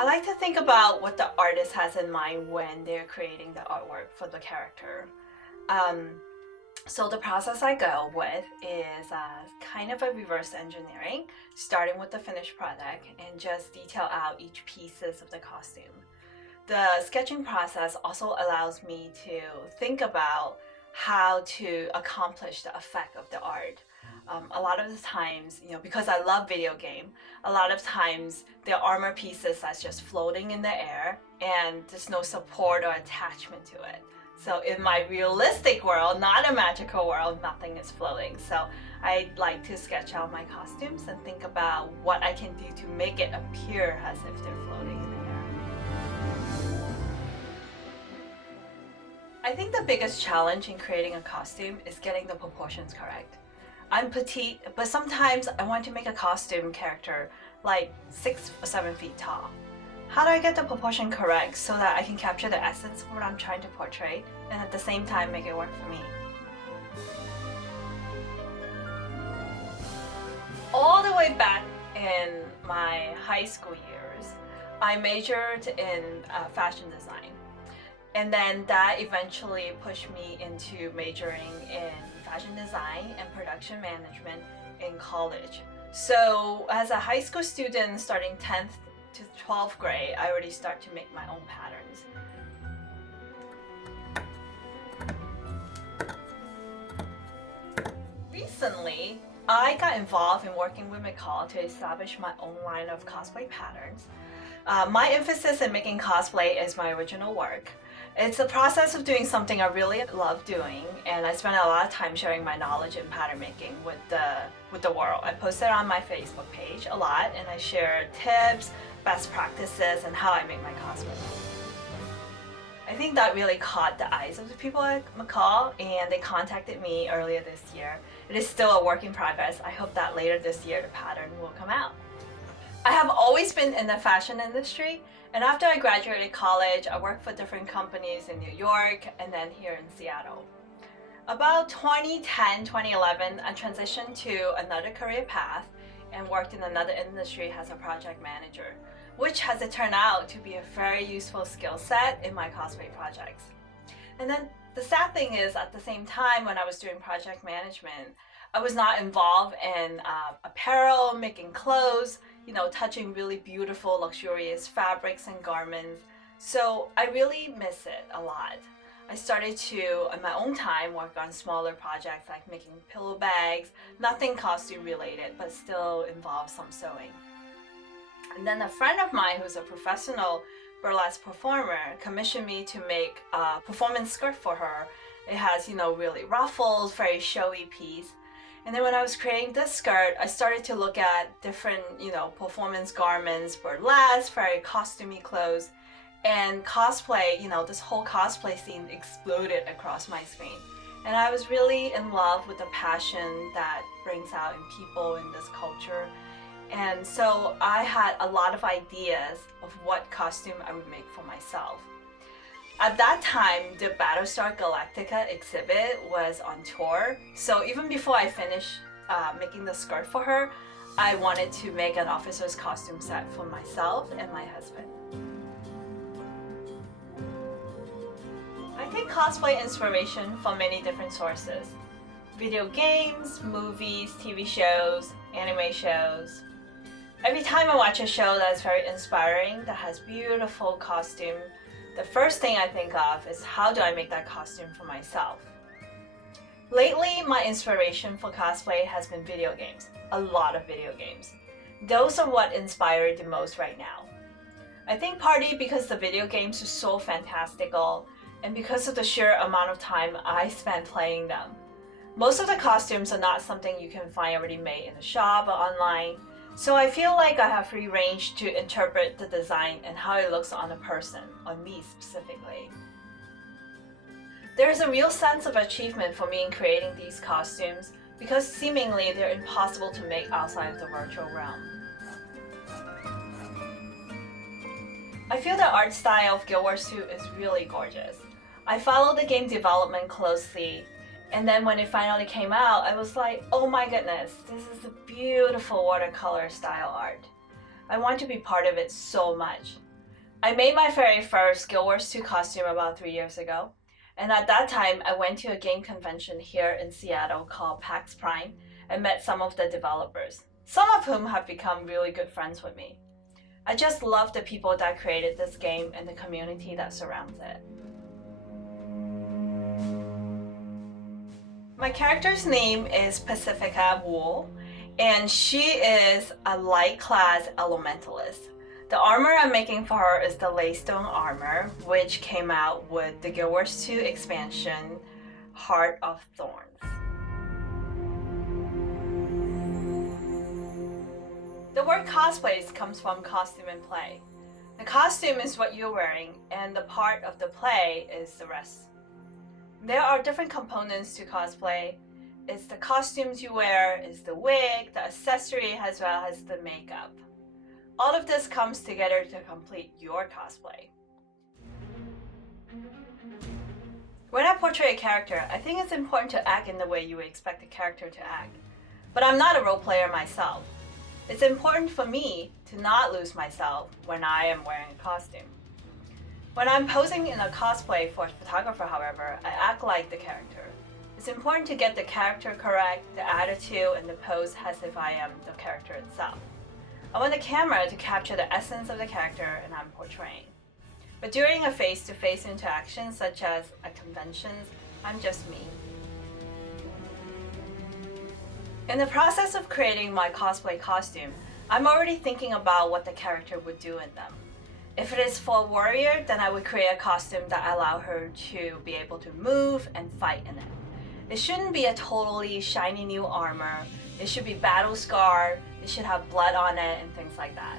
I like to think about what the artist has in mind when they're creating the artwork for the character. Um, so the process I go with is kind of a reverse engineering, starting with the finished product and just detail out each pieces of the costume. The sketching process also allows me to think about how to accomplish the effect of the art. A lot of the times, because I love video game, a lot of times there are armor pieces that's just floating in the air and there's no support or attachment to it. So in my realistic world, not a magical world, nothing is floating. So I like to sketch out my costumes and think about what I can do to make it appear as if they're floating in the air. I think the biggest challenge in creating a costume is getting the proportions correct. I'm petite, but sometimes I want to make a costume character like 6 or 7 feet tall. How do I get the proportion correct so that I can capture the essence of what I'm trying to portray and at the same time make it work for me? All the way back in my high school years, I majored in fashion design. And then that eventually pushed me into majoring in fashion design and production management in college. So as a high school student starting 10th to 12th grade, I already start to make my own patterns. Recently, I got involved in working with McCall to establish my own line of cosplay patterns. My emphasis in making cosplay is my original work. It's a process of doing something I really love doing, and I spend a lot of time sharing my knowledge in pattern making with the world. I post it on my Facebook page a lot, and I share tips, best practices, and how I make my cosplays. I think that really caught the eyes of the people at McCall, and they contacted me earlier this year. It is still a work in progress. I hope that later this year the pattern will come out. I have always been in the fashion industry, and after I graduated college, I worked for different companies in New York and then here in Seattle. About 2010, 2011, I transitioned to another career path and worked in another industry as a project manager, which has turned out to be a very useful skill set in my cosplay projects. And then the sad thing is, at the same time when I was doing project management, I was not involved in apparel, making clothes, touching really beautiful, luxurious fabrics and garments. So I really miss it a lot. I started to, in my own time, work on smaller projects like making pillow bags, nothing costume related, but still involves some sewing. And then a friend of mine who's a professional burlesque performer commissioned me to make a performance skirt for her. It has, really ruffles, very showy piece. And then when I was creating this skirt, I started to look at different, performance garments, burlesque, very costumey clothes, and cosplay, this whole cosplay scene exploded across my screen. And I was really in love with the passion that brings out in people in this culture. And so I had a lot of ideas of what costume I would make for myself. At that time, the Battlestar Galactica exhibit was on tour. So even before I finished making the skirt for her, I wanted to make an officer's costume set for myself and my husband. I take cosplay inspiration from many different sources. Video games, movies, TV shows, anime shows. Every time I watch a show that is very inspiring, that has beautiful costume, the first thing I think of is how do I make that costume for myself? Lately, my inspiration for cosplay has been video games, a lot of video games. Those are what inspire the most right now. I think partly because the video games are so fantastical and because of the sheer amount of time I spend playing them. Most of the costumes are not something you can find already made in the shop or online. So I feel like I have free range to interpret the design and how it looks on a person, on me specifically. There is a real sense of achievement for me in creating these costumes because seemingly they're impossible to make outside of the virtual realm. I feel the art style of Guild Wars 2 is really gorgeous. I follow the game development closely, and then when it finally came out, I was like, oh my goodness, this is a beautiful watercolor style art. I want to be part of it so much. I made my very first Guild Wars 2 costume about 3 years ago, and at that time I went to a game convention here in Seattle called PAX Prime and met some of the developers, some of whom have become really good friends with me. I just love the people that created this game and the community that surrounds it. My character's name is Pacifica Wool, and she is a light class elementalist. The armor I'm making for her is the Laystone armor, which came out with the Guild Wars 2 expansion, Heart of Thorns. The word cosplays comes from costume and play. The costume is what you're wearing, and the part of the play is the rest. There are different components to cosplay. It's the costumes you wear, it's the wig, the accessory, as well as the makeup. All of this comes together to complete your cosplay. When I portray a character, I think it's important to act in the way you would expect a character to act. But I'm not a role player myself. It's important for me to not lose myself when I am wearing a costume. When I'm posing in a cosplay for a photographer, however, I act like the character. It's important to get the character correct, the attitude, and the pose as if I am the character itself. I want the camera to capture the essence of the character and I'm portraying. But during a face-to-face interaction, such as at conventions, I'm just me. In the process of creating my cosplay costume, I'm already thinking about what the character would do in them. If it is for a warrior, then I would create a costume that allows her to be able to move and fight in it. It shouldn't be a totally shiny new armor. It should be battle scarred. It should have blood on it and things like that.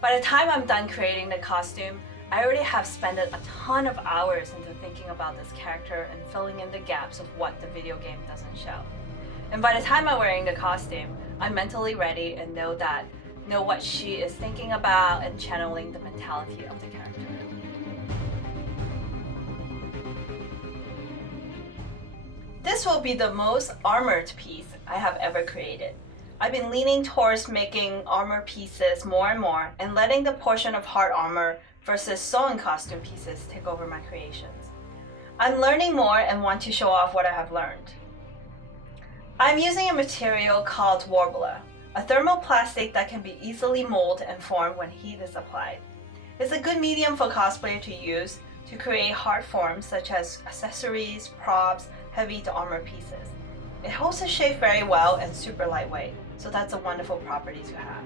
By the time I'm done creating the costume, I already have spent a ton of hours into thinking about this character and filling in the gaps of what the video game doesn't show. And by the time I'm wearing the costume, I'm mentally ready and know what she is thinking about and channeling the mentality of the character. This will be the most armored piece I have ever created. I've been leaning towards making armor pieces more and more and letting the portion of hard armor versus sewn costume pieces take over my creations. I'm learning more and want to show off what I have learned. I'm using a material called Warbler, a thermoplastic that can be easily molded and formed when heat is applied. It's a good medium for cosplayer to use to create hard forms such as accessories, props, heavy to armor pieces. It holds the shape very well and super lightweight, so that's a wonderful property to have.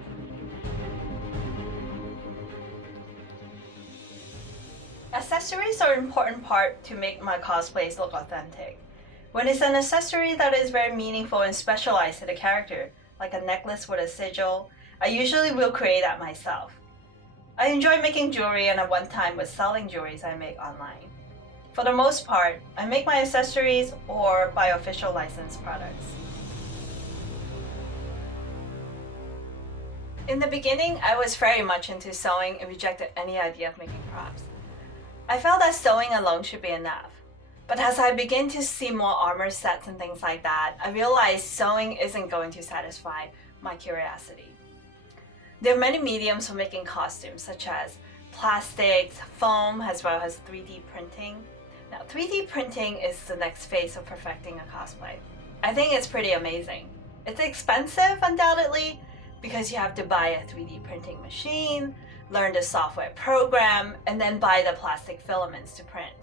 Accessories are an important part to make my cosplays look authentic. When it's an accessory that is very meaningful and specialized to the character, like a necklace with a sigil, I usually will create that myself. I enjoy making jewelry and at one time was selling jewelry I make online. For the most part, I make my accessories or buy official licensed products. In the beginning, I was very much into sewing and rejected any idea of making props. I felt that sewing alone should be enough. But as I begin to see more armor sets and things like that, I realized sewing isn't going to satisfy my curiosity. There are many mediums for making costumes, such as plastics, foam, as well as 3D printing. Now, 3D printing is the next phase of perfecting a cosplay. I think it's pretty amazing. It's expensive, undoubtedly, because you have to buy a 3D printing machine, learn the software program, and then buy the plastic filaments to print.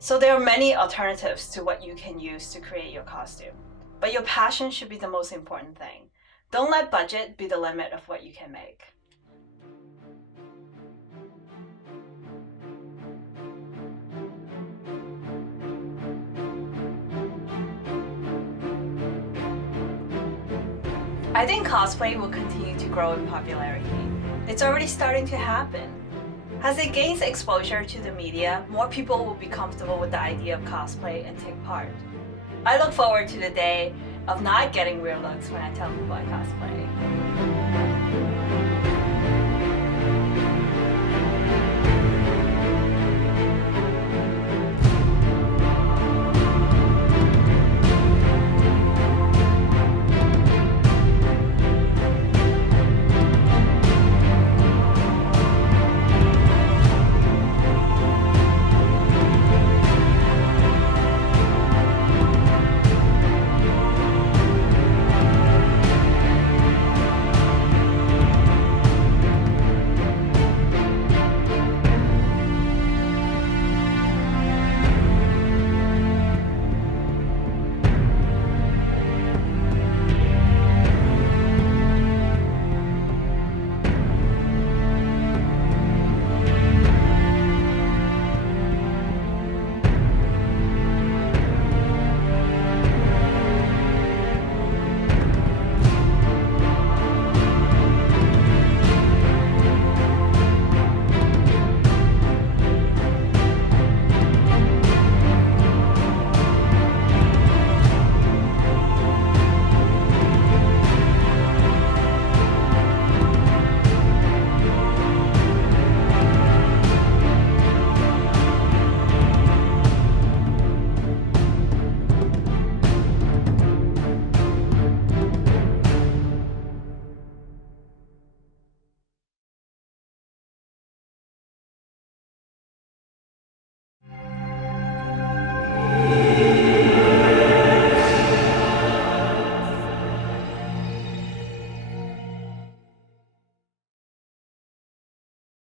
So there are many alternatives to what you can use to create your costume. But your passion should be the most important thing. Don't let budget be the limit of what you can make. I think cosplay will continue to grow in popularity. It's already starting to happen. As it gains exposure to the media, more people will be comfortable with the idea of cosplay and take part. I look forward to the day of not getting weird looks when I tell people I cosplay.